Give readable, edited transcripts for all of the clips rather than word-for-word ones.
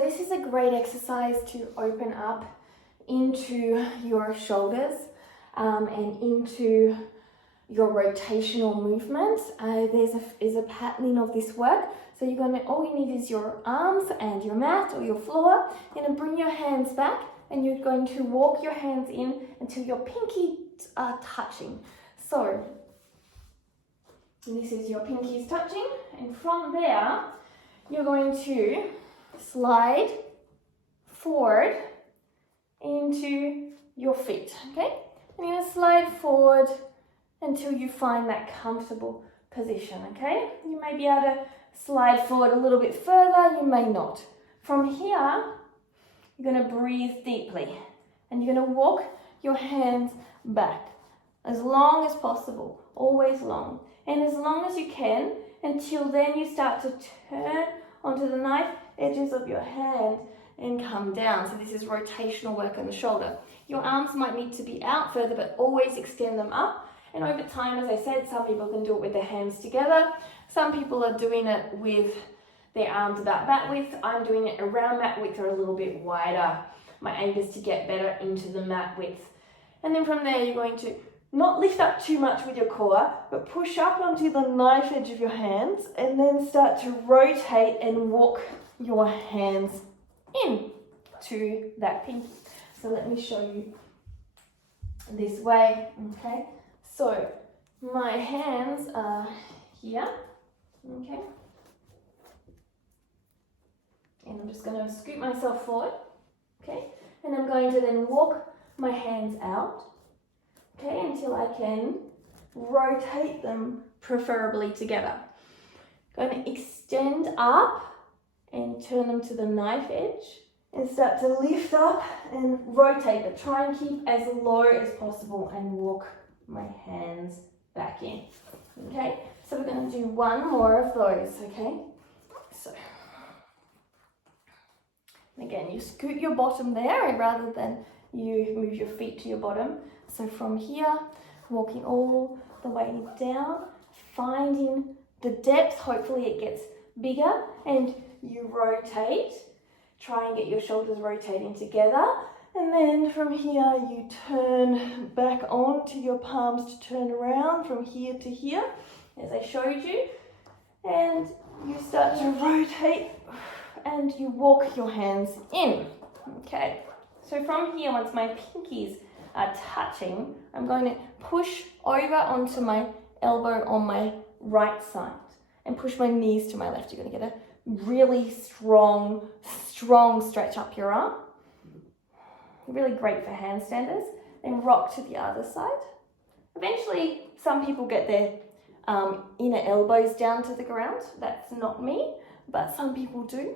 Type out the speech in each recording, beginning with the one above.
So this is a great exercise to open up into your shoulders and into your rotational movements. There's a patterning of this work. So all you need is your arms and your mat or your floor. You're going to bring your hands back and you're going to walk your hands in until your pinkies are touching. So this is your pinkies touching, and from there you're going to slide forward into your feet, okay? And you're going to slide forward until you find that comfortable position, okay? You may be able to slide forward a little bit further, you may not. From here, you're going to breathe deeply and you're going to walk your hands back as long as possible, always long, and as long as you can until then you start to turn onto the knife edges of your hand and come down. So this is rotational work on the shoulder. Your arms might need to be out further, but always extend them up. And over time, as I said, some people can do it with their hands together. Some people are doing it with their arms about mat width. I'm doing it around mat width or a little bit wider. My aim is to get better into the mat width. And then from there, you're going to not lift up too much with your core, but push up onto the knife edge of your hands and then start to rotate and walk your hands in to that pinky. So let me show you this way, okay? So my hands are here, okay? And I'm just going to scoot myself forward, okay? And I'm going to then walk my hands out, okay, until I can rotate them preferably together. Going to extend up and turn them to the knife edge and start to lift up and rotate, but try and keep as low as possible and walk my hands back in, okay? So we're going to do one more of those, okay? So, and again, you scoot your bottom there rather than you move your feet to your bottom. So from here, walking all the way down, finding the depth, hopefully it gets bigger, and you rotate, try and get your shoulders rotating together. And then from here, you turn back on to your palms to turn around from here to here, as I showed you. And you start to rotate and you walk your hands in. Okay, so from here, once my pinkies are touching, I'm going to push over onto my elbow on my right side and push my knees to my left. You're going to get a really strong stretch up your arm. Really great for handstanders. Then rock to the other side. Eventually, some people get their inner elbows down to the ground. That's not me, but some people do.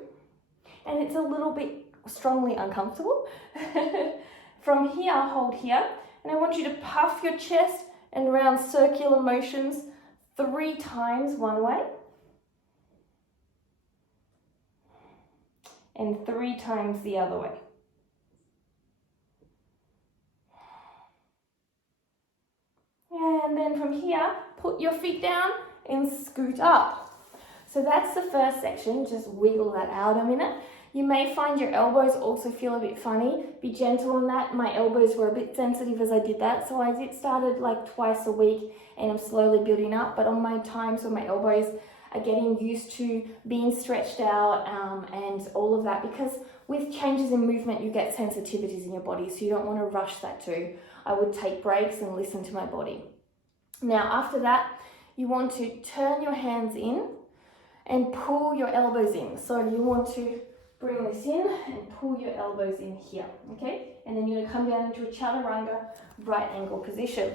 And it's a little bit strongly uncomfortable. From here, hold here. And I want you to puff your chest and round circular motions 3 times one way. And 3 times the other way. And then from here, put your feet down and scoot up. So that's the first section. Just wiggle that out a minute. You may find your elbows also feel a bit funny. Be gentle on that. My elbows were a bit sensitive as I did that. So I started like twice a week and I'm slowly building up. But on my times when my elbows are getting used to being stretched out and all of that, because with changes in movement, you get sensitivities in your body. So you don't want to rush that too. I would take breaks and listen to my body. Now, after that, you want to turn your hands in and pull your elbows in. So you want to bring this in and pull your elbows in here, okay? And then you're going to come down into a chaturanga right angle position.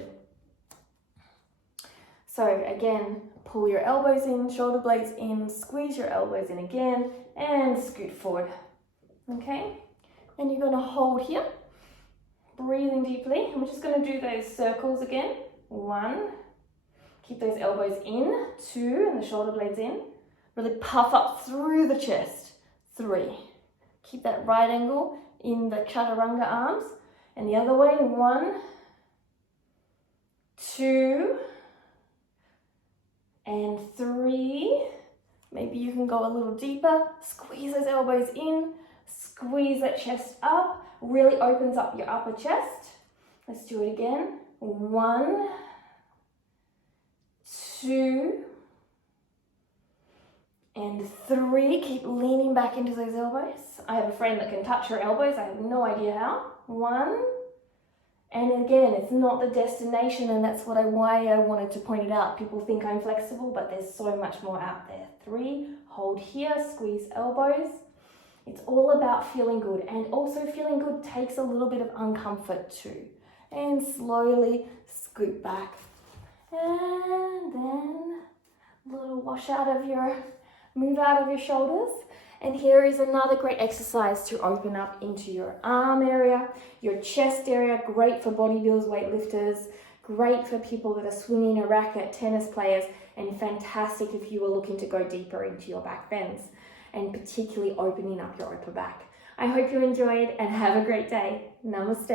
So again, pull your elbows in, shoulder blades in, squeeze your elbows in again, and scoot forward, okay? And you're going to hold here, breathing deeply. And we're just going to do those circles again. 1, keep those elbows in. 2, and the shoulder blades in. Really puff up through the chest. 3, keep that right angle in the chaturanga arms. And the other way, 1, 2, and 3. Maybe you can go a little deeper. Squeeze those elbows in, Squeeze that chest up, really opens up your upper chest. Let's do it again. 1, 2, and 3. Keep leaning back into those elbows. I have a friend that can touch her elbows. I have no idea how. 1, and again, it's not the destination, and that's why I wanted to point it out. People think I'm flexible, but there's so much more out there. 3, hold here, squeeze elbows. It's all about feeling good, and also feeling good takes a little bit of uncomfort too. And slowly scoot back. And then a little wash out of move out of your shoulders. And here is another great exercise to open up into your arm area, your chest area, great for bodybuilders, weightlifters, great for people that are swinging a racket, tennis players, and fantastic if you are looking to go deeper into your back bends, and particularly opening up your upper back. I hope you enjoyed and have a great day. Namaste.